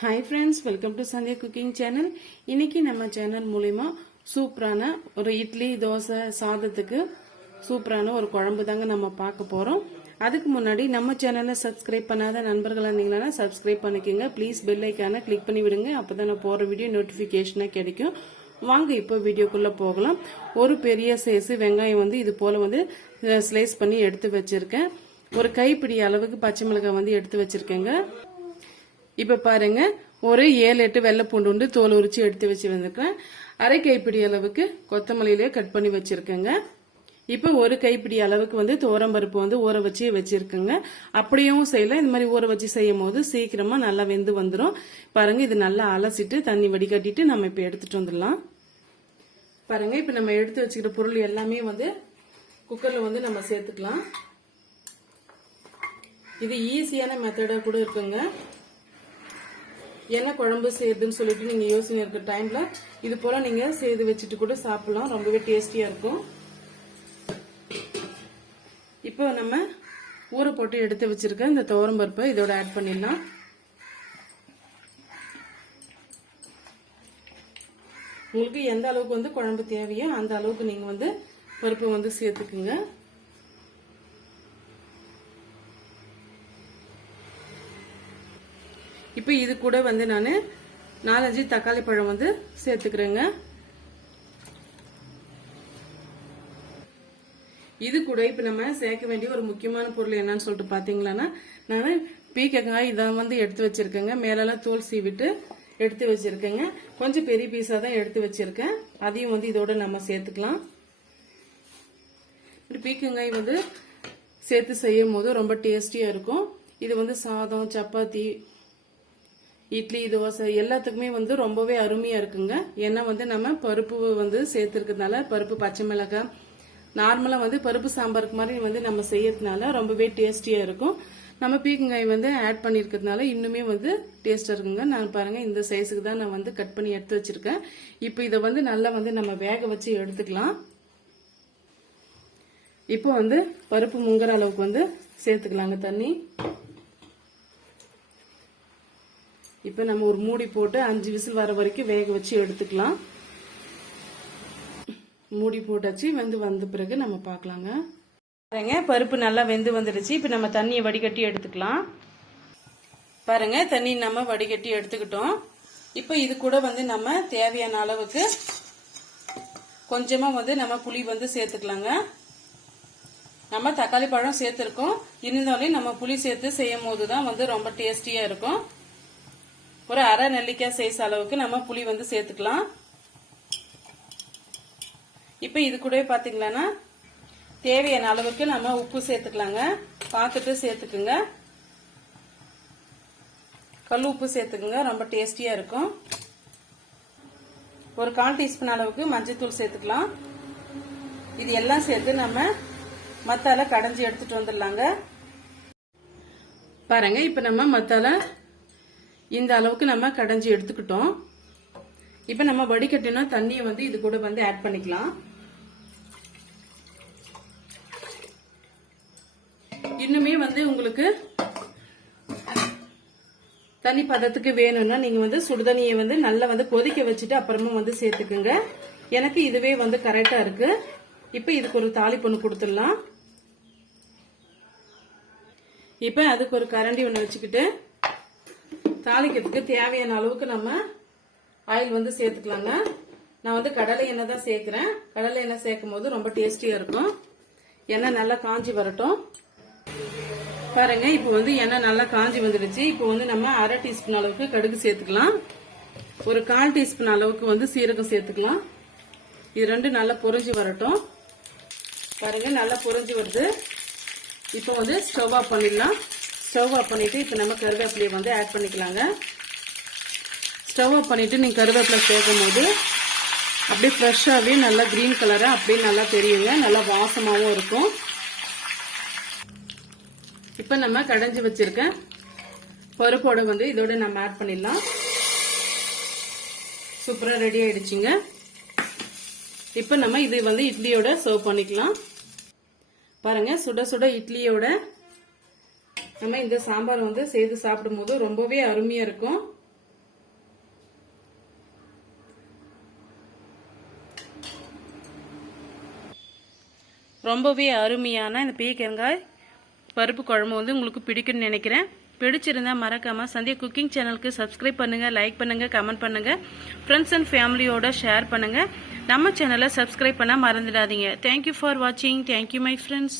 Hi friends welcome to Sandhya cooking channel இன்னைக்கு நம்ம channel மூலிமா சூப்பரான ஒரு இட்லி தோசை சாதத்துக்கு சூப்பரான ஒரு குழம்பு தாங்க நம்ம பார்க்க போகிறோம் அதுக்கு முன்னாடி நம்ம சேனலை சப்ஸ்கிரைப் பண்ணாத நண்பர்களாக இருந்தீங்கன்னா சப்ஸ்கிரைப் பண்ணிக்கோங்க. ப்ளீஸ் பெல் ஐக்கான கிளிக் பண்ணி விடுங்க. அப்பதான் நான் போகிற வீடியோ நோட்டிஃபிகேஷனாக கிடைக்கும். வாங்க இப்போ வீடியோக்குள்ளே போகலாம். ஒரு பெரிய சைஸு வெங்காயம் வந்து இது போல் வந்து ஸ்லைஸ் பண்ணி எடுத்து வச்சுருக்கேன். ஒரு கைப்பிடி அளவுக்கு பச்சை மிளகாய் வந்து எடுத்து வச்சுருக்கேங்க. இப்ப பாருங்க ஒரு ஏழு எட்டு வெள்ளை பூண்டு உண்டு தோல் உரிச்சு எடுத்து வச்சு வந்திருக்கேன் அரை கைப்பிடி அளவுக்கு கொத்தமல்லியிலே கட் பண்ணி வச்சிருக்கேங்க. இப்போ ஒரு கைப்பிடி அளவுக்கு வந்து பருப்பு வந்து ஊற வச்சு வச்சிருக்கேங்க. அப்படியும் செய்யலாம். இந்த மாதிரி ஊற வச்சு செய்யும் போது சீக்கிரமா நல்லா வெந்து வந்துடும் பாருங்க இது நல்லா அலசிட்டு தண்ணி வடிகட்டிட்டு நம்ம இப்போ எடுத்துட்டு வந்துடலாம். பாருங்க இப்போ நம்ம எடுத்து வச்சுக்கிற பொருள் எல்லாமே வந்து குக்கர்ல வந்து நம்ம சேர்த்துக்கலாம். இது ஈஸியான மெத்தடா கூட இருக்குங்க. என்ன குழம்பு செய்யுதுன்னு சொல்லிட்டு நீங்க யோசனை இருக்கிற டைம்ல இது போல நீங்க செய்து வச்சுட்டு கூட சாப்பிடலாம். ரொம்பவே டேஸ்டியா இருக்கும். இப்போ நம்ம ஊற போட்டு எடுத்து வச்சிருக்க இந்த துவரம் பருப்பை இதோட ஆட் பண்ணிடலாம். உங்களுக்கு எந்த அளவுக்கு வந்து குழம்பு தேவையோ அந்த அளவுக்கு நீங்க வந்து பருப்பை வந்து சேர்த்துக்குங்க. இப்போ இது கூட வந்து நான் நாலஞ்சு தக்காளி பழம் வந்து சேர்த்துக்கிறேங்க. இது கூட இப்போ நம்ம சேர்க்க வேண்டிய ஒரு முக்கியமான பொருள் என்னன்னு சொல்லிட்டு பார்த்தீங்களான்னா நான் பீக்கங்காய் இதை வந்து எடுத்து வச்சிருக்கேங்க. மேலெல்லாம் தோல் சீவிட்டு எடுத்து வச்சிருக்கேங்க. கொஞ்சம் பெரிய பீஸாக தான் எடுத்து வச்சிருக்கேன். அதையும் வந்து இதோட நம்ம சேர்த்துக்கலாம். பீக்கங்காய் வந்து சேர்த்து செய்யும் போது ரொம்ப டேஸ்டியாக இருக்கும். இது வந்து சாதம் சப்பாத்தி இட்லி தோசை எல்லாத்துக்குமே வந்து ரொம்பவே அருமையா இருக்குங்க. ஏன்னா வந்து நம்ம பருப்பு வந்து சேர்த்துருக்கிறதுனால பருப்பு பச்சை மிளகாய் நார்மலா வந்து பருப்பு சாம்பாருக்கு மாதிரி வந்து நம்ம செய்யறதுனால ரொம்பவே டேஸ்டியா இருக்கும். நம்ம பீக்கங்காய் வந்து ஆட் பண்ணிருக்கிறதுனால இன்னுமே வந்து டேஸ்டா இருக்குங்க. நான் பாருங்க இந்த சைஸுக்கு தான் நான் வந்து கட் பண்ணி எடுத்து வச்சிருக்கேன். இப்போ இதை வந்து நல்லா வந்து நம்ம வேக வச்சு எடுத்துக்கலாம். இப்போ வந்து பருப்பு முங்குற அளவுக்கு வந்து சேர்த்துக்கலாங்க தண்ணி. இப்போ நம்ம ஒரு மூடி போட்டு அஞ்சு விசில் வர வரைக்கும் வேக வச்சு எடுத்துக்கலாம். மூடி போட்டாச்சு வெந்து வந்த பிறகு நம்ம பார்க்கலாங்க. பாருங்க பருப்பு நல்லா வெந்து வந்துடுச்சு. இப்போ நம்ம தண்ணியை வடிகட்டி எடுத்துக்கலாம். பாருங்க தண்ணி நம்ம வடிகட்டி எடுத்துக்கிட்டோம். இப்போ இது கூட வந்து நம்ம தேவையான அளவுக்கு கொஞ்சமா வந்து நம்ம புளி வந்து சேர்த்துக்கலாங்க. நம்ம தக்காளி பழம் சேர்த்துருக்கோம். இருந்தாலும் நம்ம புளி சேர்த்து செய்யும் போது தான் வந்து ரொம்ப டேஸ்டியா இருக்கும். ஒரு அரை நெல்லிக்காய் சைஸ் அளவுக்கு நம்ம புளி வந்து சேர்த்துக்கலாம். இப்போ இது கூட பாத்தீங்களா தேவையான அளவுக்கு நம்ம உப்பு சேர்த்துக்கலாங்க. பார்த்துட்டு சேர்த்துக்குங்க. கல் உப்பு சேர்த்துக்குங்க ரொம்ப டேஸ்டியா இருக்கும். ஒரு கால் டீஸ்பூன் அளவுக்கு மஞ்சள்தூள் சேர்த்துக்கலாம். இது எல்லாம் சேர்த்து நம்ம மத்தால கடைஞ்சி எடுத்துட்டு வந்துடலாங்க. பாருங்க இப்ப நம்ம மத்தால இந்த அளவுக்கு நம்ம கடைஞ்சி எடுத்துக்கிட்டோம். இப்போ நம்ம வடிகட்டினா தண்ணியை வந்து இது கூட வந்து ஆட் பண்ணிக்கலாம். இன்னுமே வந்து உங்களுக்கு தனி பதத்துக்கு வேணும்னா நீங்க வந்து சுடுதண்ணியை வந்து நல்லா வந்து கொதிக்க வச்சுட்டு அப்புறமா வந்து சேர்த்துக்குங்க. எனக்கு இதுவே வந்து கரெக்டா இருக்கு. இப்போ இதுக்கு ஒரு தாலி பொண்ணு கொடுத்துடலாம். இப்போ அதுக்கு ஒரு கரண்டி ஒன்று வச்சுக்கிட்டு தாளிக்கிறதுக்கு தேவையான அளவுக்கு நம்ம ஆயில் வந்து சேர்த்துக்கலாங்க. நான் வந்து கடலை எண்ணெய் தான் சேர்க்குறேன். கடலை எண்ணெய் சேர்க்கும் போது ரொம்ப டேஸ்டியாக இருக்கும். எண்ணெய் நல்லா காஞ்சி வரட்டும். பாருங்க இப்போ வந்து எண்ணெய் நல்லா காஞ்சி வந்துடுச்சு. இப்போ வந்து நம்ம அரை டீஸ்பூன் அளவுக்கு கடுகு சேர்த்துக்கலாம். ஒரு கால் டீஸ்பூன் அளவுக்கு வந்து சீரகம் சேர்த்துக்கலாம். இது ரெண்டு நல்லா பொறிஞ்சு வரட்டும். பாருங்க நல்லா பொறிஞ்சு வருது. இப்போ வந்து ஸ்டவ் ஆஃப் பண்ணிடலாம். ஸ்டவ் ஆஃப் பண்ணிவிட்டு இப்போ நம்ம கருவேப்பிலையை வந்து ஆட் பண்ணிக்கலாங்க. ஸ்டவ் ஆஃப் பண்ணிவிட்டு நீங்கள் கருவேப்பிலை சேர்க்கும் போது அப்படியே ஃப்ரெஷ்ஷாகவே நல்லா க்ரீன் கலராக அப்படியே நல்லா தெரியுங்க. நல்லா வாசமாகவும் இருக்கும். இப்போ நம்ம கடைஞ்சி வச்சிருக்க பருப்போட வந்து இதோட நம்ம ஆட் பண்ணிடலாம். சூப்பராக ரெடி ஆயிடுச்சுங்க. இப்போ நம்ம இது வந்து இட்லியோட சர்வ் பண்ணிக்கலாம். பாருங்க சுட சுட இட்லியோட நம்ம இந்த சாம்பார் வந்து செய்து சாப்பிடும்போது ரொம்பவே அருமையாக இருக்கும். ரொம்பவே அருமையான இந்த பீக்கங்காய் பருப்பு குழம்பு வந்து உங்களுக்கு பிடிக்கும்னு நினைக்கிறேன். பிடிச்சிருந்தா மறக்காமல் சந்தியா குக்கிங் சேனலுக்கு சப்ஸ்கிரைப் பண்ணுங்கள் லைக் பண்ணுங்கள் கமெண்ட் பண்ணுங்கள் ஃப்ரெண்ட்ஸ் அண்ட் ஃபேமிலியோட ஷேர் பண்ணுங்கள் நம்ம சேனலை சப்ஸ்கிரைப் பண்ண மறந்துடாதீங்க. தேங்க்யூ ஃபார் வாட்சிங் தேங்க்யூ மை ஃப்ரெண்ட்ஸ்